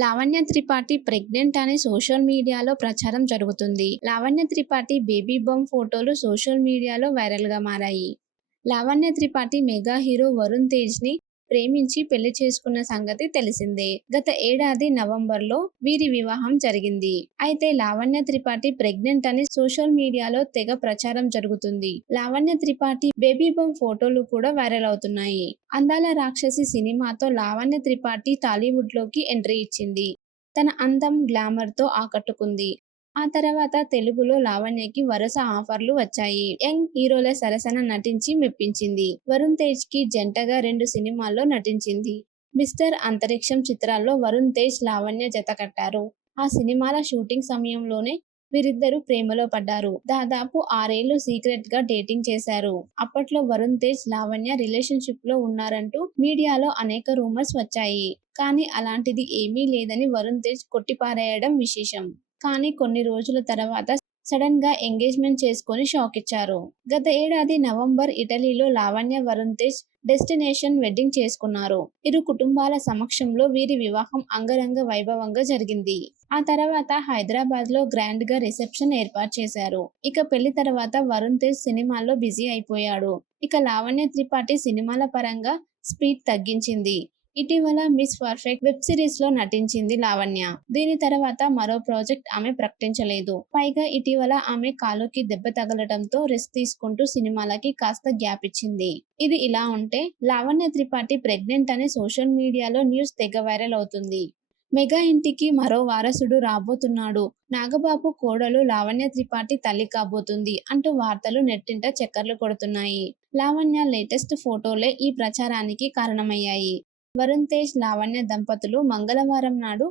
Lavanya Tripathi pregnant అని social మీడియాలో ప్రచారం జరుగుతుంది. లావణ్య త్రిపాఠి బేబీ బొమ్ ఫోటోలు సోషల్ మీడియాలో వైరల్గా మారాయి. లావణ్య త్రిపాఠి మెగా హీరో వరుణ్ తేజ్ని ప్రేమించి పెళ్ళి చేసుకున్న సంగతి తెలిసిందే. గత ఏడాది నవంబర్లో వీరి వివాహం జరిగింది. అయితే లావణ్య త్రిపాఠి ప్రెగ్నెంట్ అని సోషల్ మీడియాలో తెగ ప్రచారం జరుగుతుంది. లావణ్య త్రిపాఠి బేబీ బమ్ ఫోటోలు కూడా వైరల్ అవుతున్నాయి. అందాల రాక్షసి సినిమాతో లావణ్య త్రిపాఠి టాలీవుడ్లోకి ఎంట్రీ ఇచ్చింది. తన అందం గ్లామర్తో ఆకట్టుకుంది. ఆ తర్వాత తెలుగులో లావణ్యకి వరుస ఆఫర్లు వచ్చాయి. యంగ్ హీరోల సరసన నటించి మెప్పించింది. వరుణ్ తేజ్కి జంటగా రెండు సినిమాల్లో నటించింది. మిస్టర్ అంతరిక్షం చిత్రాల్లో వరుణ్ తేజ్ లావణ్య జత కట్టారు. ఆ సినిమాల షూటింగ్ సమయంలోనే వీరిద్దరూ ప్రేమలో పడ్డారు. దాదాపు ఆరేళ్ళు సీక్రెట్గా డేటింగ్ చేశారు. అప్పట్లో వరుణ్ తేజ్ లావణ్య రిలేషన్షిప్లో ఉన్నారంటూ మీడియాలో అనేక రూమర్స్ వచ్చాయి. కానీ అలాంటిది ఏమీ లేదని వరుణ్ తేజ్ కొట్టిపారేయడం విశేషం. కానీ కొన్ని రోజుల తర్వాత సడన్గా ఎంగేజ్మెంట్ చేసుకొని షాక్ ఇచ్చారు గత ఏడాది నవంబర్ ఇటలీలో లావణ్య వరుణ్ తేజ్ డెస్టినేషన్ వెడ్డింగ్ చేసుకున్నారు. ఇరు కుటుంబాల సమక్షంలో వీరి వివాహం అంగరంగ వైభవంగా జరిగింది. ఆ తర్వాత హైదరాబాద్లో గ్రాండ్గా రిసెప్షన్ ఏర్పాటు చేశారు. ఇక పెళ్ళి తర్వాత వరుణ్ తేజ్ సినిమాల్లో బిజీ అయిపోయాడు. ఇక లావణ్య త్రిపాఠి సినిమాల పరంగా స్పీడ్ తగ్గించింది. ఇటీవల మిస్ పర్ఫెక్ట్ వెబ్ సిరీస్లో నటించింది లావణ్య. దీని తర్వాత మరో ప్రాజెక్ట్ ఆమె ప్రకటించలేదు. పైగా ఇటీవల ఆమె కాలుకి దెబ్బ తగలడంతో రెస్ట్ తీసుకుంటూ సినిమాలకి కాస్త గ్యాప్ ఇచ్చింది. ఇది ఇలా ఉంటే లావణ్య త్రిపాఠి ప్రెగ్నెంట్ అని సోషల్ మీడియాలో న్యూస్ తెగ వైరల్ అవుతుంది. మెగా ఇంటికి మరో వారసుడు రాబోతున్నాడు. నాగబాబు కోడలు లావణ్య త్రిపాఠి తల్లి కాబోతుంది అంటూ వార్తలు నెట్టింట చక్కర్లు కొడుతున్నాయి. లావణ్య లేటెస్ట్ ఫోటోలే ఈ ప్రచారానికి కారణమయ్యాయి. వరుణ్ తేజ్ లావణ్య దంపతులు మంగళవారం నాడు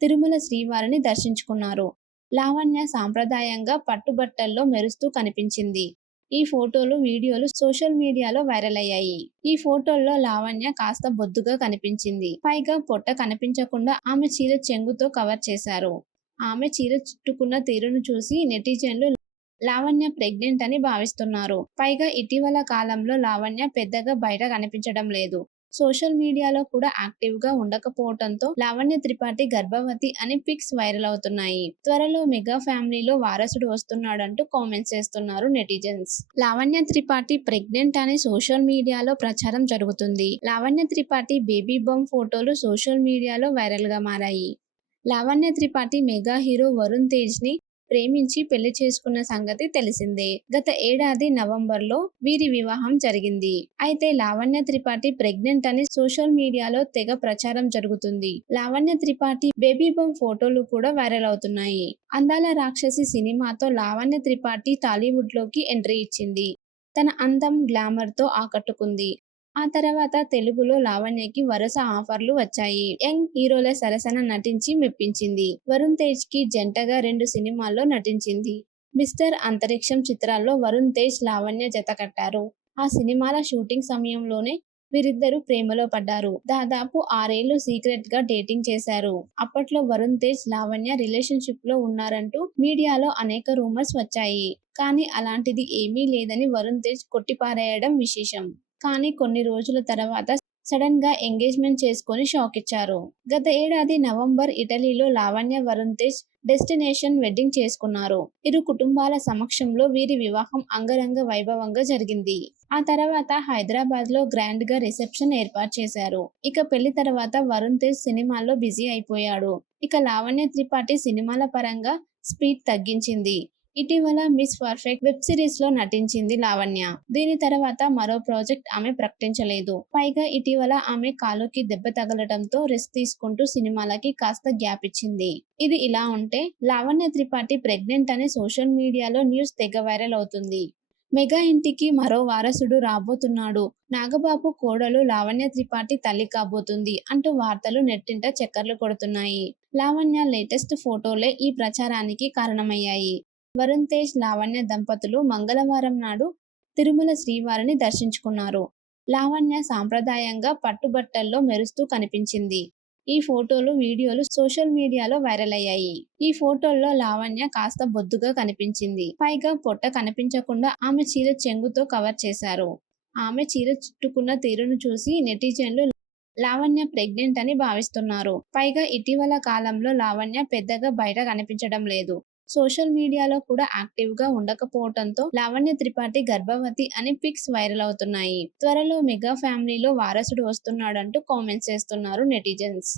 తిరుమల శ్రీవారిని దర్శించుకున్నారు. లావణ్య సాంప్రదాయంగా పట్టుబట్టల్లో మెరుస్తూ కనిపించింది. ఈ ఫోటోలు వీడియోలు సోషల్ మీడియాలో వైరల్ అయ్యాయి. ఈ ఫోటోల్లో లావణ్య కాస్త బొద్దుగా కనిపించింది. పైగా పొట్ట కనిపించకుండా ఆమె చీర చెంగుతో కవర్ చేశారు. ఆమె చీర చుట్టుకున్న తీరును చూసి నెటిజన్లు లావణ్య ప్రెగ్నెంట్ అని భావిస్తున్నారు. పైగా ఇటీవల కాలంలో లావణ్య పెద్దగా బయట కనిపించడం లేదు. సోషల్ మీడియాలో కూడా యాక్టివ్గా ఉండకపోవడంతో లావణ్య త్రిపాఠి గర్భవతి అని పిక్స్ వైరల్ అవుతున్నాయి. త్వరలో మెగా ఫ్యామిలీలో వారసుడు వస్తున్నాడంటూ కామెంట్స్ చేస్తున్నారు నెటిజన్స్. లావణ్య త్రిపాఠి ప్రెగ్నెంట్ అని సోషల్ మీడియాలో ప్రచారం జరుగుతుంది. లావణ్య త్రిపాఠి బేబీ బమ్ ఫోటోలు సోషల్ మీడియాలో వైరల్గా మారాయి. లావణ్య త్రిపాఠి మెగా హీరో వరుణ్ తేజ్ని ప్రేమించి పెళ్ళి చేసుకున్న సంగతి తెలిసిందే. గత ఏడాది నవంబర్లో వీరి వివాహం జరిగింది. అయితే లావణ్య త్రిపాఠి ప్రెగ్నెంట్ అని సోషల్ మీడియాలో తెగ ప్రచారం జరుగుతుంది. లావణ్య త్రిపాఠి బేబీ బమ్ ఫోటోలు కూడా వైరల్ అవుతున్నాయి. అందాల రాక్షసి సినిమాతో లావణ్య త్రిపాఠి టాలీవుడ్లోకి ఎంట్రీ ఇచ్చింది. తన అందం గ్లామర్తో ఆకట్టుకుంది. ఆ తర్వాత తెలుగులో లావణ్యకి వరుస ఆఫర్లు వచ్చాయి. యంగ్ హీరోల సరసన నటించి మెప్పించింది. వరుణ్ తేజ్కి జంటగా రెండు సినిమాల్లో నటించింది. మిస్టర్ అంతరిక్షం చిత్రాల్లో వరుణ్ తేజ్ లావణ్య జత కట్టారు. ఆ సినిమాల షూటింగ్ సమయంలోనే వీరిద్దరూ ప్రేమలో పడ్డారు. దాదాపు ఆరేళ్ళు సీక్రెట్గా డేటింగ్ చేశారు. అప్పట్లో వరుణ్ తేజ్ లావణ్య రిలేషన్షిప్లో ఉన్నారంటూ మీడియాలో అనేక రూమర్స్ వచ్చాయి. కానీ అలాంటిది ఏమీ లేదని వరుణ్ తేజ్ కొట్టిపారేయడం విశేషం. కానీ కొన్ని రోజుల తర్వాత సడన్గా ఎంగేజ్మెంట్ చేసుకొని షాక్ ఇచ్చారు గత ఏడాది నవంబర్ ఇటలీలో లావణ్య వరుణ్ తేజ్ డెస్టినేషన్ వెడ్డింగ్ చేసుకున్నారు. ఇరు కుటుంబాల సమక్షంలో వీరి వివాహం అంగరంగ వైభవంగా జరిగింది. ఆ తర్వాత హైదరాబాద్లో గ్రాండ్గా రిసెప్షన్ ఏర్పాటు చేశారు. ఇక పెళ్ళి తర్వాత వరుణ్ తేజ్ సినిమాల్లో బిజీ అయిపోయాడు. ఇక లావణ్య త్రిపాఠి సినిమాల పరంగా స్పీడ్ తగ్గించింది. ఇటీవల మిస్ పర్ఫెక్ట్ వెబ్ సిరీస్లో నటించింది లావణ్య. దీని తర్వాత మరో ప్రాజెక్ట్ ఆమె ప్రకటించలేదు. పైగా ఇటీవల ఆమె కాలుకి దెబ్బ తగలడంతో రెస్ట్ తీసుకుంటూ సినిమాలకి కాస్త గ్యాప్ ఇచ్చింది. ఇది ఇలా ఉంటే లావణ్య త్రిపాఠి ప్రెగ్నెంట్ అని సోషల్ మీడియాలో న్యూస్ తెగ వైరల్ అవుతుంది. మెగా ఇంటికి మరో వారసుడు రాబోతున్నాడు. నాగబాబు కోడలు లావణ్య త్రిపాఠి తల్లి కాబోతుంది అంటూ వార్తలు నెట్టింట చక్కర్లు కొడుతున్నాయి. లావణ్య లేటెస్ట్ ఫోటోలే ఈ ప్రచారానికి కారణమయ్యాయి. వరుణ్ తేజ్ లావణ్య దంపతులు మంగళవారం నాడు తిరుమల శ్రీవారిని దర్శించుకున్నారు. లావణ్య సాంప్రదాయంగా పట్టుబట్టల్లో మెరుస్తూ కనిపించింది. ఈ ఫోటోలు వీడియోలు సోషల్ మీడియాలో వైరల్ అయ్యాయి. ఈ ఫోటోల్లో లావణ్య కాస్త బొద్దుగా కనిపించింది. పైగా పొట్ట కనిపించకుండా ఆమె చీర చెంగుతో కవర్ చేశారు. ఆమె చీర చుట్టుకున్న తీరును చూసి నెటిజన్లు లావణ్య ప్రెగ్నెంట్ అని భావిస్తున్నారు. పైగా ఇటీవల కాలంలో లావణ్య పెద్దగా బయట కనిపించడం లేదు. సోషల్ మీడియాలో కూడా యాక్టివ్గా ఉండకపోవడంతో లావణ్య త్రిపాఠి గర్భవతి అని పిక్స్ వైరల్ అవుతున్నాయి. త్వరలో మెగా ఫ్యామిలీలో వారసుడు వస్తున్నాడంటూ కామెంట్స్ చేస్తున్నారు నెటిజన్స్.